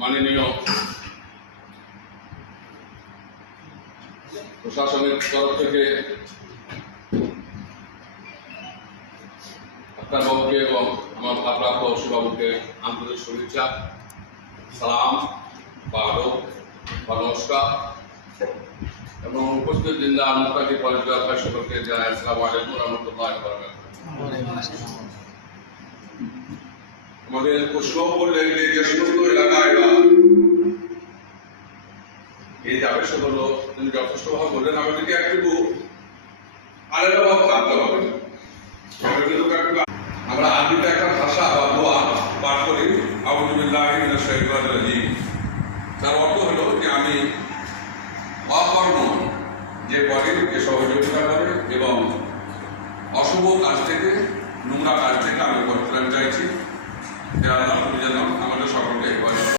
মাননীয় প্রশাসনের তরফ থেকে আপনার বাবুকে এবং আমার ভারপ্রাপ্ত বাবুকে আন্তরিক শুভেচ্ছা, সালাম বা আদব বা নমস্কার এবং উপস্থিত জিন্দা মুক্তাকি কলেজের ভাই সকলকে জানাই আসসালামু আলাইকুম ওয়া রাহমাতুল্লাহি ওয়া বারাকাতুহু। আমাদের কুশলপুর লেভেলে যে সমস্ত এলাকায় বা এই যে আবশ্যক হলো তিনি যথেষ্টভাবে বললেন, আমাদেরকে একটু আলাদাভাবে ভাবতে হবে। আমরা আরবিতে একটা ভাষা বা দোয়া পাঠ করি, আউযু বিল্লাহি মিনাশ শাইতানির রাজিম। তার অর্থ হলো যে আমি অকর্ম যে করে, যে সহযোগিতা করে এবং অশুভ কাজ থেকে, নোংরা কাজ থেকে আমি পরিত্রাণ চাইছি। আল্লাহ তুমি যেন আমাদের সকলকে